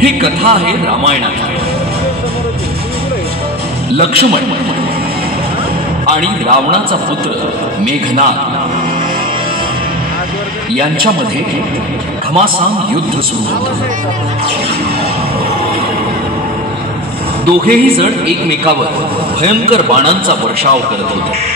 ही कथा आहे रामायणाची. लक्ष्मण आणि रावणाचा पुत्र मेघनाद यांच्यामध्ये घमासान युद्ध सुरू होतं. दोघेही जण एकमेकावर भयंकर बाणांचा वर्षाव करत होते.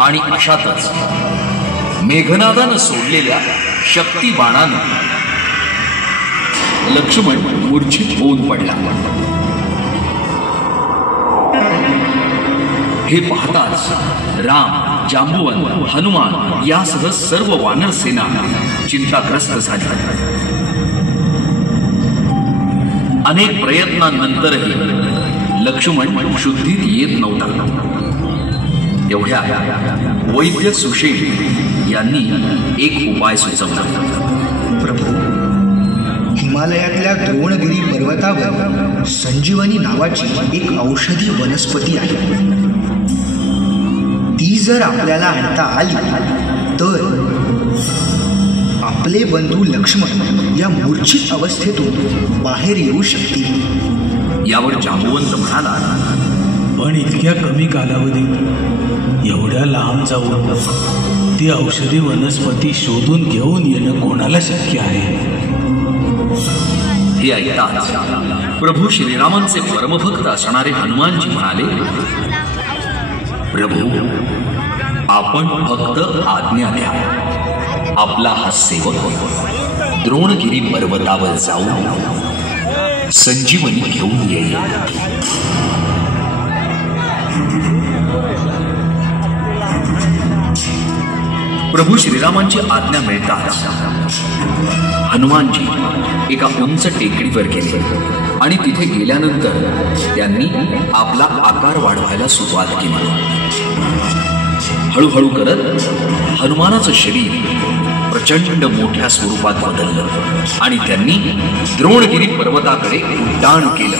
आणि अशातच मेघनादानं सोडलेल्या शक्ती बाणानं लक्ष्मण मूर्छित होऊन पडला. हे पाहताच राम, जांबुवन, हनुमान यासह सर्व वानर सेना चिंताग्रस्त झाली. अनेक प्रयत्नांनंतरही लक्ष्मण शुद्धीत येत नव्हता. एवढ्या वैद्य सुशेल यांनी एक उपाय सुचवला. प्रभू, हिमालयातल्या द्रोणगिरी पर्वतावर संजीवनी नावाची एक औषधी वनस्पती आहे. ती जर आपल्याला आणता आली तर आपले बंधू लक्ष्मण या मूर्छित अवस्थेतून बाहेर येऊ शकतील. यावर जांबुवंत म्हणाला, पण इतक्या कमी कालावधीत एवढ्या लांब जाऊन ती औषधी वनस्पती शोधून घेऊन येणं कोणाला शक्य आहे? हे ऐकताच प्रभू श्रीरामांचे परमभक्त असणारे हनुमानजी म्हणाले, प्रभू, आपण फक्त आज्ञा द्या. आपला हा सेवक द्रोणगिरी पर्वतावर जाऊन संजीवनी घेऊन येईल. प्रभू श्रीरामांची आज्ञा मिळताच हनुमानजी एका उंच टेकडीवर गेले आणि तिथे गेल्यानंतर त्यांनी आपला आकार वाढवायला सुरुवात केली. हळूहळू करत हनुमानाचं शरीर प्रचंड मोठ्या स्वरूपात बदललं आणि त्यांनी द्रोणगिरी पर्वताकडे उड्डाण केलं.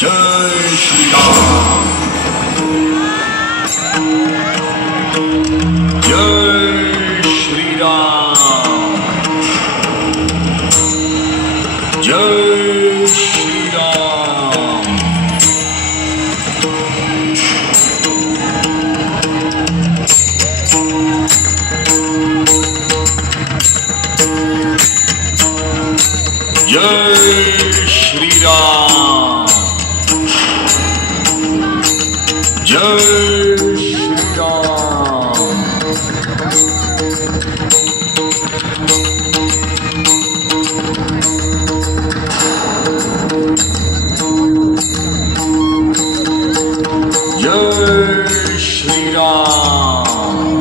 जय श्रीराम, जय श्रीराम, जय श्रीराम. जय श्रीराम,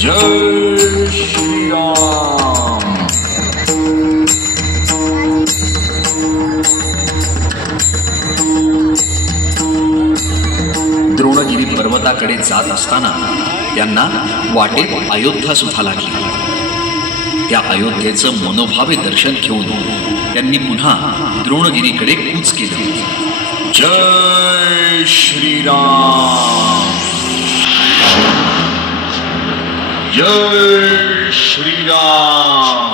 जय द्रोणगिरी पर्वताकडे जात असताना त्यांना वाटेत अयोध्या सुद्धा लागली. त्या अयोध्येचं मनोभावे दर्शन घेऊन त्यांनी पुन्हा द्रोणगिरीकडे कूच केलं. जय श्रीराम, जय श्रीराम.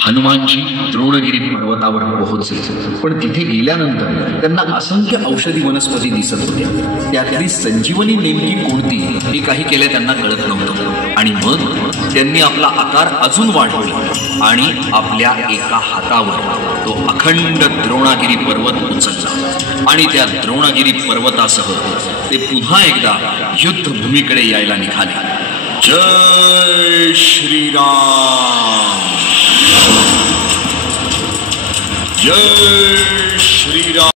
हनुमानजी द्रोणगिरी पर्वतावर पोहोचले, पण तिथे गेल्यानंतर त्यांना असंख्य औषधी वनस्पती दिसत होत्या. त्यातली संजीवनी नेमकी कोणती हे काही केले त्यांना कळत नव्हतं. आणि मग त्यांनी आपला आकार अजून वाढवला आणि आपल्या एका हातावर तो अखंड द्रोणागिरी पर्वत उचलला आणि त्या द्रोणागिरी पर्वतासह ते पुन्हा एकदा युद्धभूमीकडे यायला निघाले. जय श्रीराम, जय श्रीराम.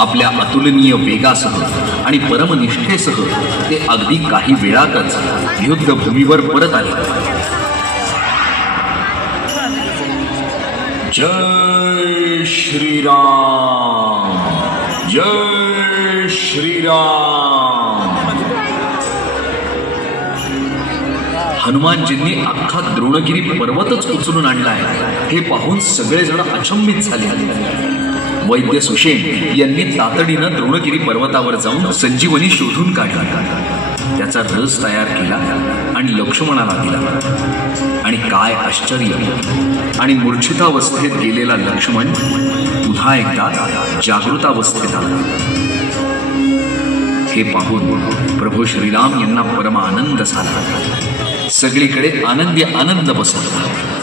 आपल्या अतुलनीय वेगासह आणि परमनिष्ठेसह ते अगदी काही वेळातच युद्धभूमीवर परत आले. जय श्रीराम, जय श्रीराम. हनुमानजींनी अख्खा द्रोणगिरी पर्वतच उचलून आणला आहे हे पाहून सगळेजण अचंबित झाले. वैद्य सुषेण यांनी तातडीनं द्रोणगिरी पर्वतावर जाऊन संजीवनी शोधून काढला, त्याचा रस तयार केला आणि लक्ष्मणाला दिला. आणि काय आश्चर्य, आणि मूर्छितावस्थेत गेलेला लक्ष्मण पुन्हा एकदा जागृतावस्थेत आला. हे पाहून प्रभू श्रीराम यांना परम आनंद झाला. सगळीकडे आनंदी आनंद पसरला.